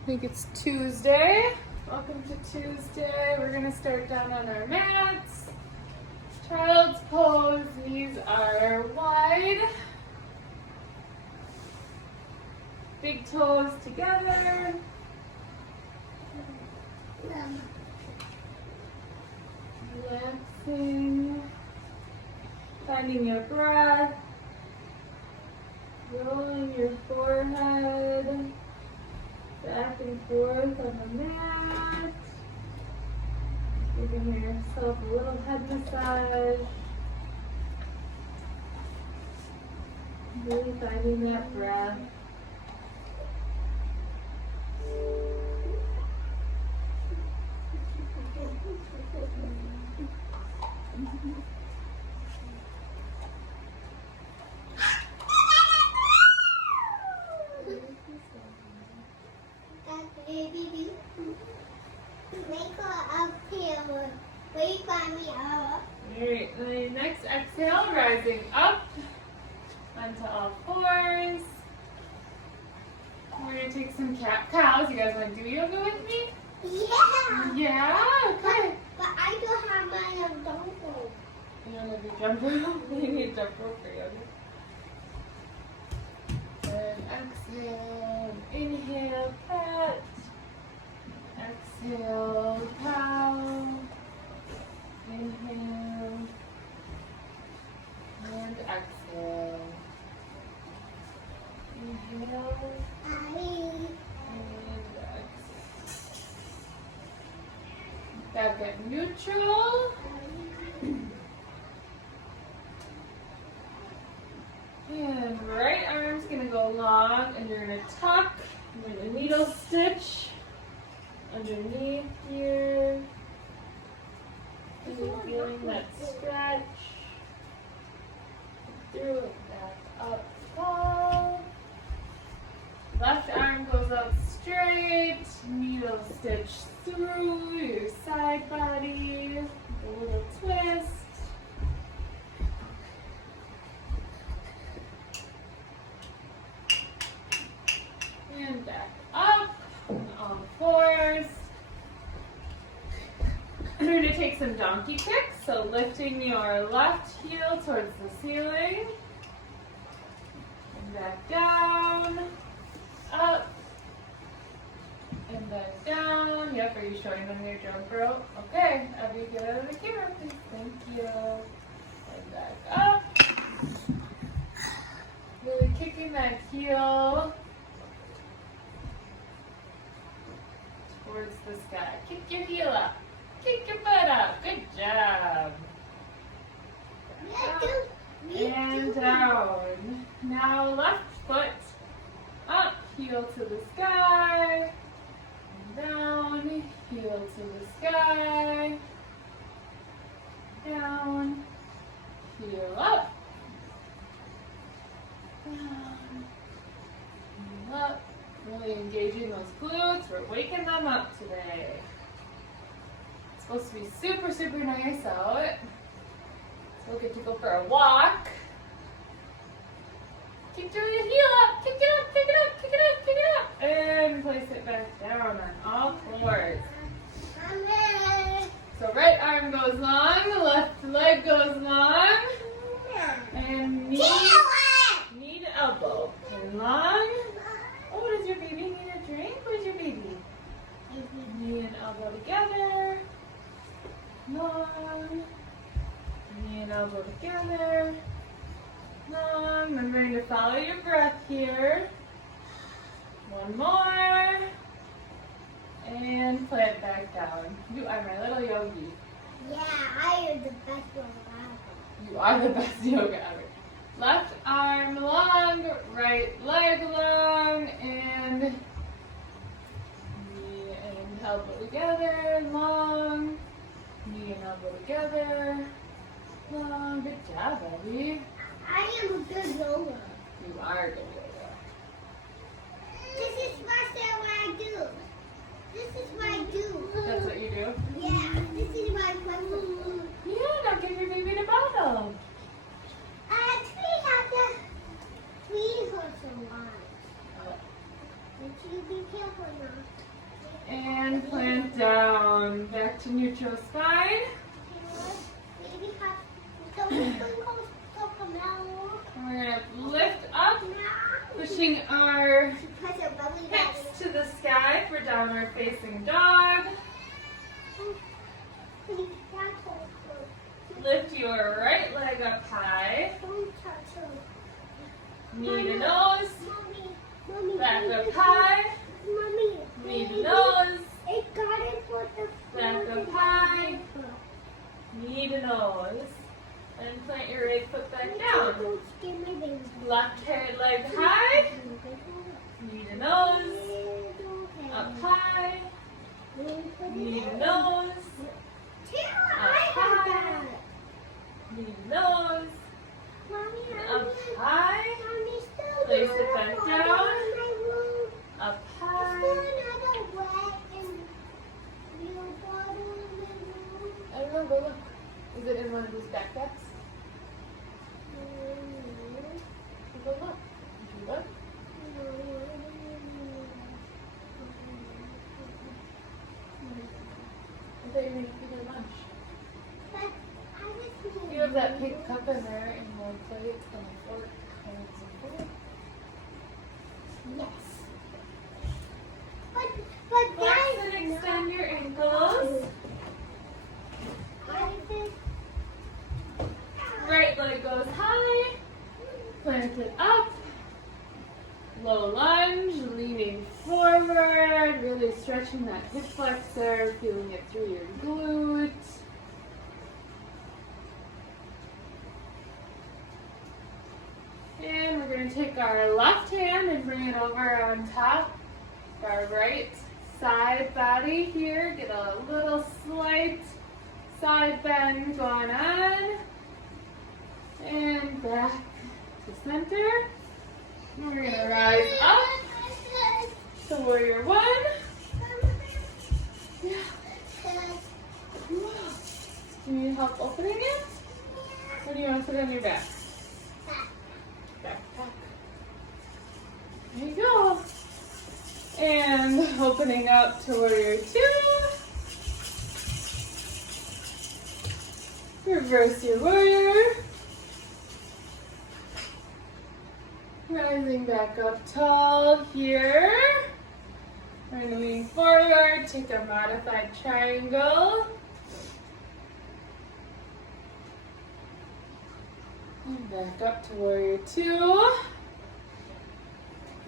I think it's Tuesday. Welcome to Tuesday. We're gonna start down on our mats. Child's pose, knees are wide. Big toes together. Relaxing. Finding your breath. Rolling your forehead back and forth on the mat. Giving yourself a little head massage. Really finding that breath. Baby, make her up here. Wait by me up. Alright, the next exhale, rising up onto all fours. We're gonna take some cat cows. You guys want to do yoga with me? Yeah. Yeah, okay. But I don't have my jump rope. You don't have your jump rope? You need a jump rope for yoga. And exhale, inhale, cat. Exhale, cow. Inhale. And exhale. Inhale. And exhale. Back at neutral. And right arm's gonna go long, and you're gonna tuck. You're gonna needle stitch underneath here. And you're feeling that stretch through it, back up, fall. Left arm goes out straight, needle stitch through your side body, a little twist. And back up on all fours. We're going to take some donkey kicks, so lifting your left heel towards the ceiling. And back down, up, and back down. Yep, are you showing them your jump rope? Okay, Abby, get out of the camera, please. Thank you. And back up. Really kicking that heel towards the sky. Kick your heel up. Kick your butt up. Good job. And down. Now left foot up, heel to the sky. And down, heel to the sky. Down, heel up. Down, heel up. Really engaging those glutes. We're waking them up today. It's supposed to be super, super nice out. So we'll get to go for a walk. Keep doing your heel up. Kick it up, kick it up, kick it up, kick it up. And place it back down on all fours. So right arm goes long, left leg goes long. And knee to elbow. And long. Oh, does your baby need a drink? Where's your baby? Knee and elbow together. Long. Knee and elbow together. Long. Remembering to follow your breath here. One more. And plant back down. You are my little yogi. Yeah, I am the best one ever. You are the best yoga ever. Left arm long, right leg long, and knee and elbow together, long, knee and elbow together, long. Good job, Abby. I am a good yoga. You are good yoga. This is what I do. This is what I do. That's what you do? Yeah, this is my question. Yeah, now give your baby the bottle. Actually, have to feed her some lunch. Oh. Did you be careful now. And plant down. Back to neutral spine. Baby has some sprinkles of caramel. And we're going to lift up, pushing our hips to the sky for downward facing dog. Lift your right leg up high. Knee to nose. Back up high. Knee to nose. Back up high. Knee to nose. And plant your right foot back down. Left leg high. Knee to nose. Up high. Knee to nose. Up high. Knee to nose. Up high. Place it back down. Up high. I don't know, go look. Is it in one of these backpacks? Go look. Did you look? I thought you were going to feed her lunch. You have that pink cup in there and one plate and a fork and some food. Yes. But Flex and extend your ankles. Right leg goes high. Plant it up. Low lunge, leaning forward, really stretching that hip flexor, feeling it through your glute. And we're going to take our left hand and bring it over on top of our right side body here. Get a little slight side bend going on. And back to center. And we're going to rise up to warrior one. Yeah. Do you need help opening it? Or do you want to put it on your back? Backpack. There you go. And opening up to warrior two. Reverse your warrior. Rising back up tall here. We're going to lean forward, take a modified triangle. And back up to warrior two.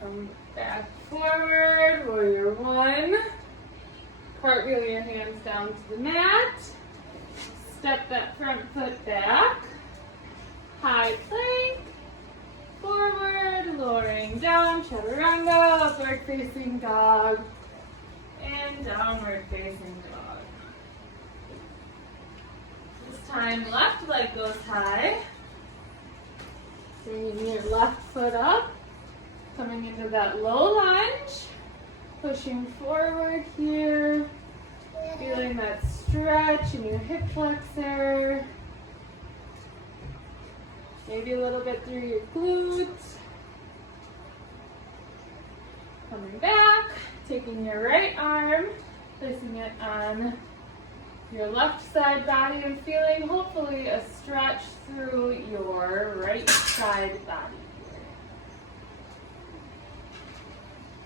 Come back forward, warrior one. Cartwheel your hands down to the mat. Step that front foot back. High plank. Forward, lowering down, chaturanga, upward facing dog, and downward facing dog. This time, left leg goes high. Bringing your left foot up, coming into that low lunge, pushing forward here, feeling that stretch in your hip flexor. Maybe a little bit through your glutes. Coming back, taking your right arm, placing it on your left side body and feeling hopefully a stretch through your right side body here.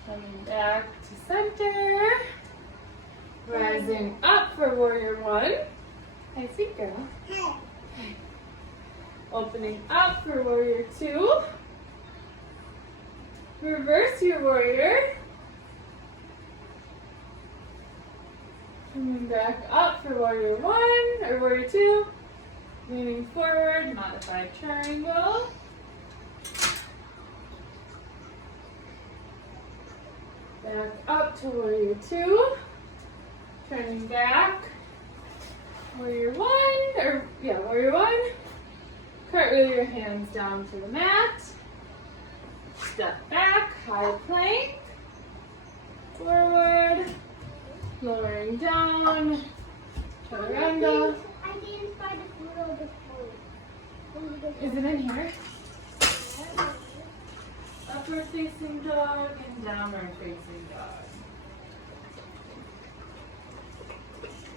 Coming back to center. Rising up for warrior one. Hi, sweet girl. Opening up for warrior two. Reverse your warrior. Coming back up for warrior one or warrior two. Leaning forward, modified triangle. Back up to warrior two. Turning back. Warrior one, warrior one. Cartwheel your hands down to the mat. Step back, high plank. Forward. Lowering down. Chaturanga. I didn't find the food on the phone. Is it in here? upward facing dog and downward facing dog.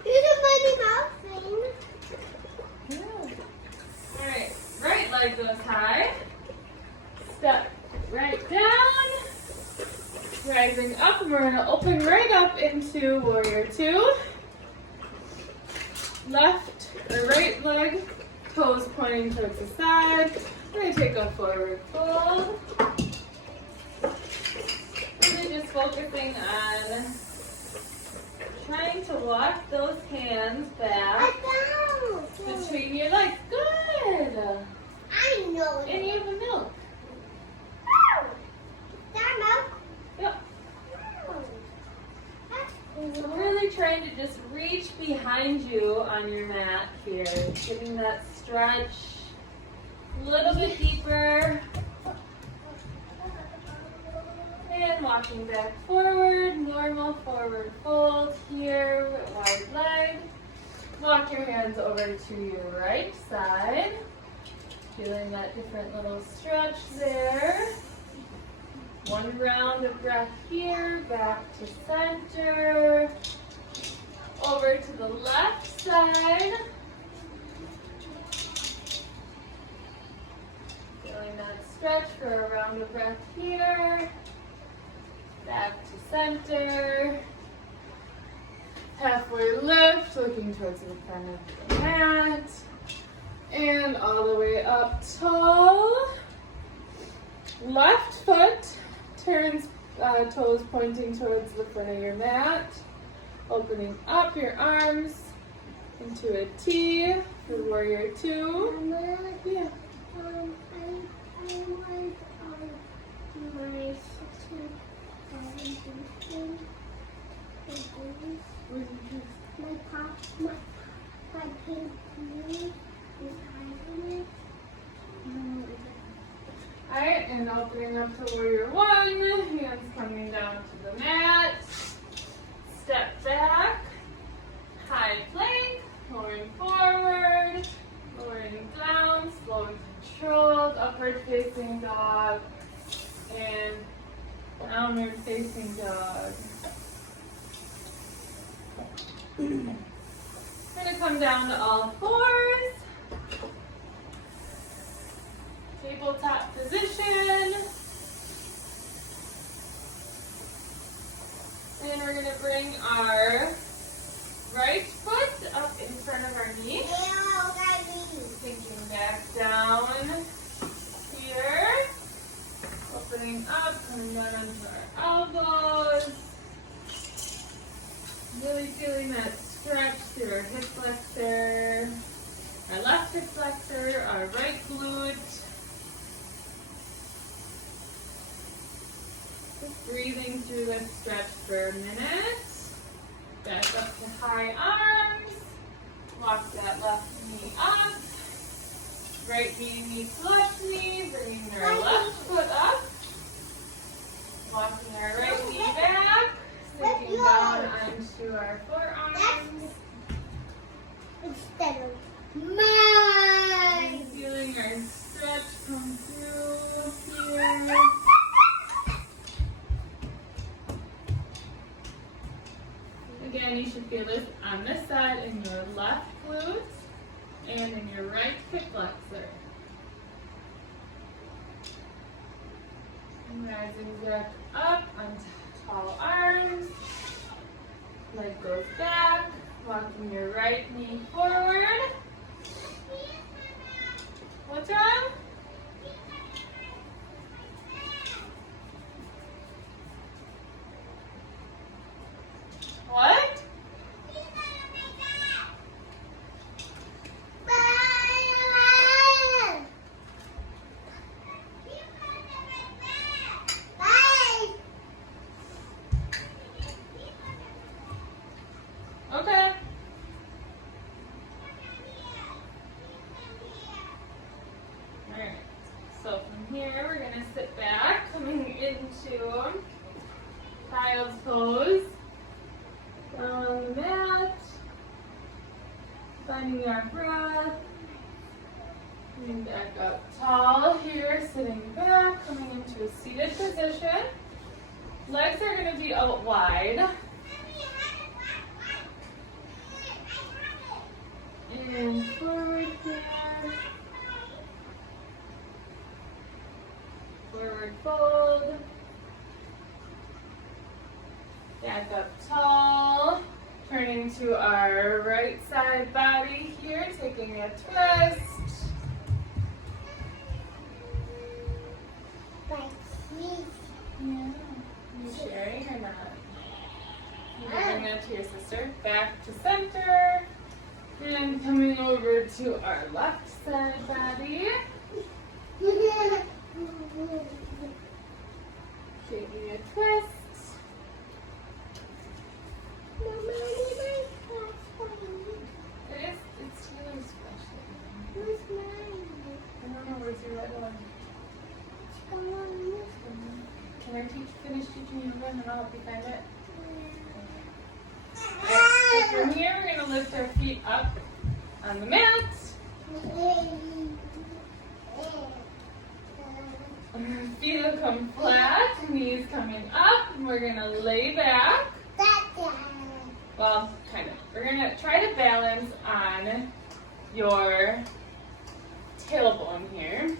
Do the Mickey Mouse thing. Yeah. Alright, right leg goes high. Step right down. Rising up, and we're going to open right up into Warrior Two. Left or right leg, toes pointing towards the side. We're going to take a forward fold. Really just focusing on trying to walk those hands back between your legs. Good. I know it. And you have the milk. That milk? Yep. So really trying to just reach behind you on your mat here, getting that stretch a little bit deeper. And walking back forward, normal forward fold here, wide leg. Walk your hands over to your right side. Feeling that different little stretch there. One round of breath here, back to center. Over to the left side. Feeling that stretch for a round of breath here. Back to center. Halfway lift, looking towards the front of the mat. And all the way up tall. Left foot turns, toes pointing towards the front of your mat. Opening up your arms into a T for Warrior Two. Mama, Yeah. I want my sister my pop, my pink knee is hiding it. Alright, and opening up to Warrior One. Hands coming down to the mat. Step back. High plank. Lowering forward. Lowering down. Slow and controlled. Upward facing dog. And downward facing dog. I'm going to come down to all fours. Tabletop position. And we're going to bring our right foot up in front of our knee. Sinking back down here. Opening up, coming down onto our elbows. Really feeling that stretch through our hip flexor, our left hip flexor, our right glute. Just breathing through this stretch for a minute. Back up to high arms. Walk that left knee up. Right knee meets left knee. Bringing our left foot up. Walking our right knee back. Sinking down onto our forearms. Instead of mine. And feeling our stretch come through here. Again, you should feel this on this side in your left glute and in your right hip flexor. And rising back up onto tall arms. Leg goes back. Walking your right knee forward. What's wrong? What? Okay. Alright. So from here we're gonna sit back, coming into child's pose. Down on the mat. Finding our breath. Sitting back up tall here, sitting back, coming into a seated position. Legs are going to be out wide. And forward here. Forward fold. Back up tall. Turning to our right side body here, taking a twist. Yeah. You sharing or not? You can bring that to your sister. Back to center. And coming over to our left side body. Taking a twist. It's Taylor's special. Where's mine? I don't know, where's your red one? Can I finish teaching you yoga and then I'll help you find it? Alright, so from here we're going to lift our feet up on the mat. Feet will come flat, knees coming up, and we're going to lay back. Well, kind of. We're going to try to balance on your tailbone here.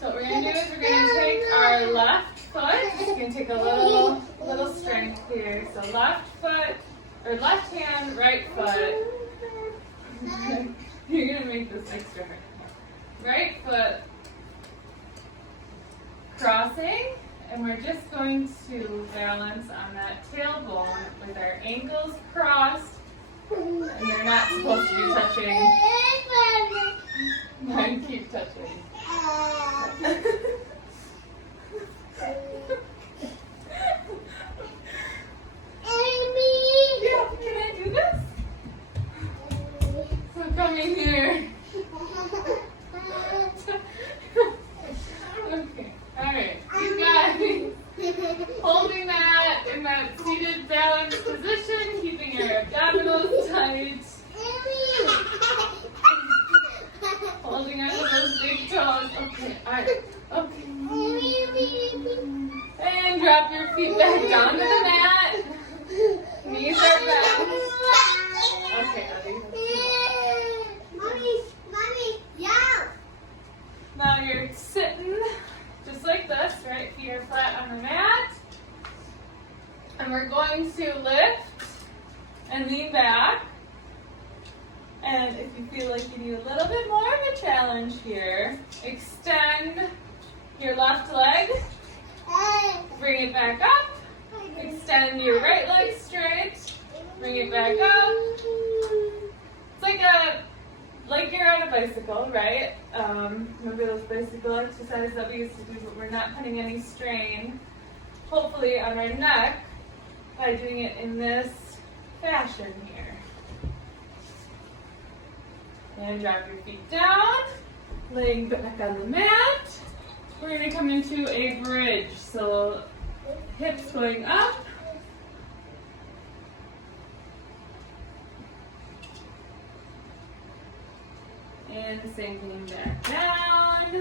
So what we're going to do is we're going to take our left foot. It's going to take a little strength here. So left foot, or left hand, right foot. You're going to make this extra hard. Right foot crossing. And we're just going to balance on that tailbone with our ankles crossed. And they're not supposed to be touching. Mine keep touching. Yeah, can I do this? So come in here. Okay, alright. You guys holding that in that seated balanced position, keeping our abdominals tight. Holding on to those big toes. Okay, alright. Okay. And drop your feet back down to the mat. Knees are bent. Okay, Abby. Mommy, yeah. Now you're sitting just like this, right? Feet are flat on the mat. And we're going to lift and lean back. And if you feel like you need a little bit more of a challenge here, extend your left leg, bring it back up, extend your right leg straight, bring it back up. It's like you're on a bicycle, right? Remember those bicycle exercises that we used to do, but we're not putting any strain, hopefully, on our neck by doing it in this fashion here. And drop your feet down, laying back on the mat. We're going to come into a bridge. So hips going up. And the same thing back down.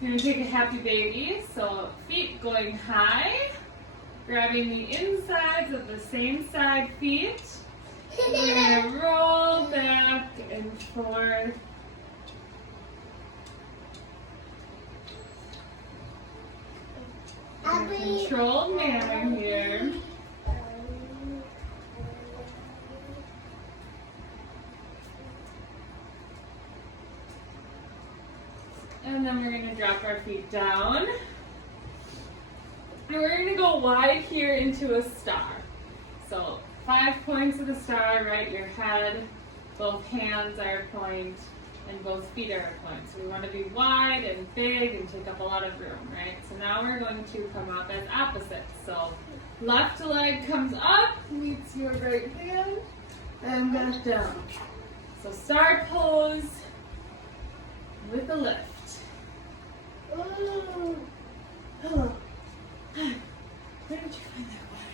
You're going to take a happy baby. So feet going high, grabbing the insides of the same side feet. We're going to roll back and forth. In a controlled manner here. And then we're going to drop our feet down. And we're going to go wide here into a star. So 5 points of the star, right? Your head, both hands are a point, and both feet are a point. So we want to be wide and big and take up a lot of room, right? So now we're going to come up as opposites. So left leg comes up, meets your right hand, and back down. So star pose with a lift. Oh. Where did you find that water?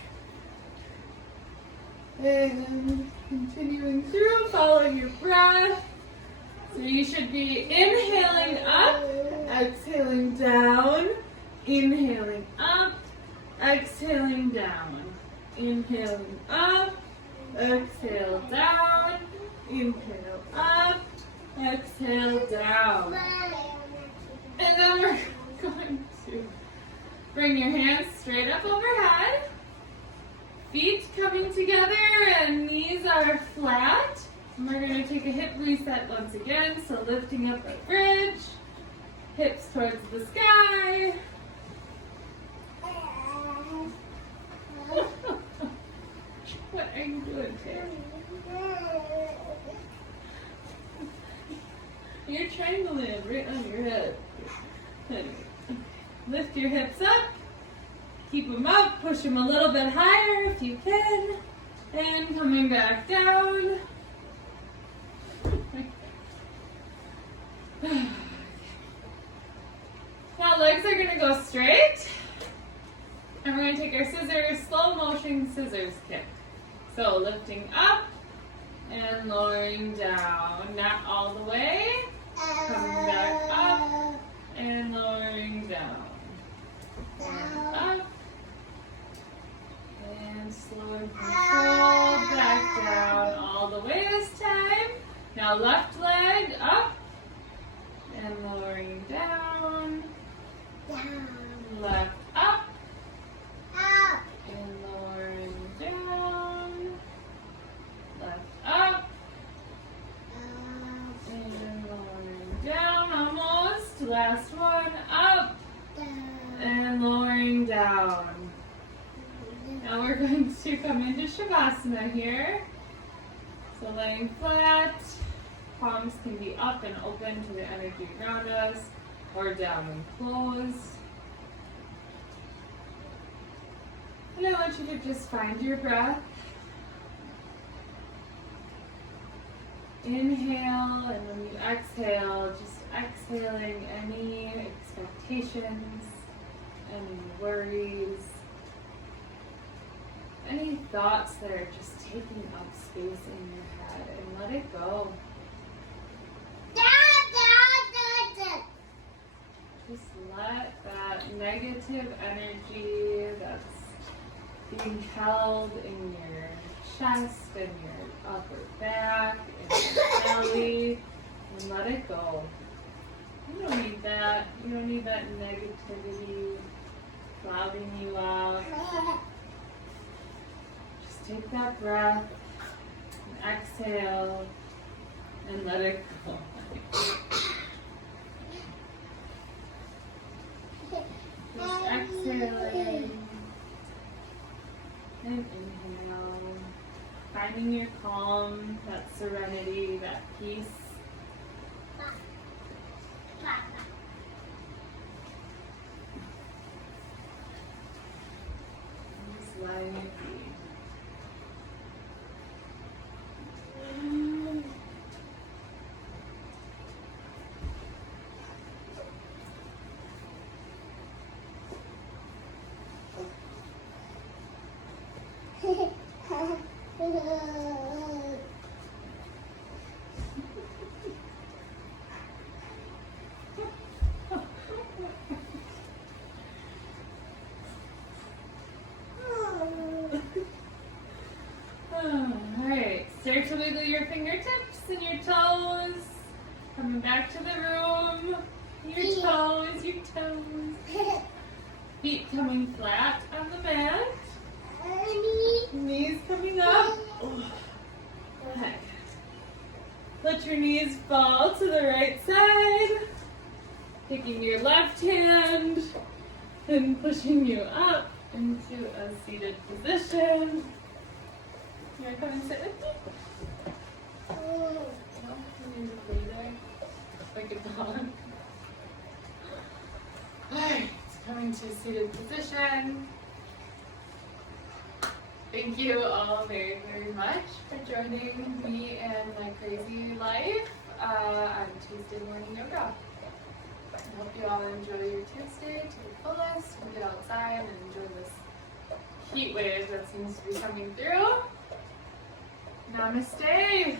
And continuing through, follow your breath. So you should be inhaling up, exhaling down, inhaling up, exhaling down, inhaling up, exhale down, inhale up, exhale down. And then we're going to bring your hands straight up overhead. Feet coming together and knees are flat. And we're going to take a hip reset once again. So lifting up the bridge, hips towards the sky. What are you doing, Terry? You're trying to land right on your head. Lift your hips up. Keep them up. Push them a little bit higher if you can. And coming back down. Now legs are going to go straight. And we're going to take our scissors, slow motion scissors kick. So lifting up and lowering down. Not all the way. Coming back up and lowering down. And up. And slow and control. Back down all the way this time. Now left leg up and lowering down. Left up. And lowering down. Left up. And lowering down. Almost. Last one. Up. And lowering down. Now we're going to come into Shavasana here. So laying flat. Palms can be up and open to the energy around us, or down and closed. And I want you to just find your breath. Inhale, and when you exhale, just exhaling any expectations, any worries, any thoughts that are just taking up space in your head, and let it go. Just let that negative energy that's being held in your chest and your upper back and your belly, and let it go. You don't need that. You don't need that negativity clouding you out. Just take that breath and exhale and let it go. Just exhaling and inhale, finding your calm, that serenity, that peace. And just letting it be. Alright, start to wiggle your fingertips and your toes. Coming back to the room. Your toes. Feet coming flat on the mat. Knees coming up. Okay. Let your knees fall to the right side. Taking your left hand and pushing you up into a seated position. You want to come and sit with me? No? You need to lay there like a dog. Alright, coming to a seated position. Thank you all very, very much for joining me and my crazy life on Tuesday morning yoga. I hope you all enjoy your Tuesday to the fullest and get outside and enjoy this heat wave that seems to be coming through. Namaste.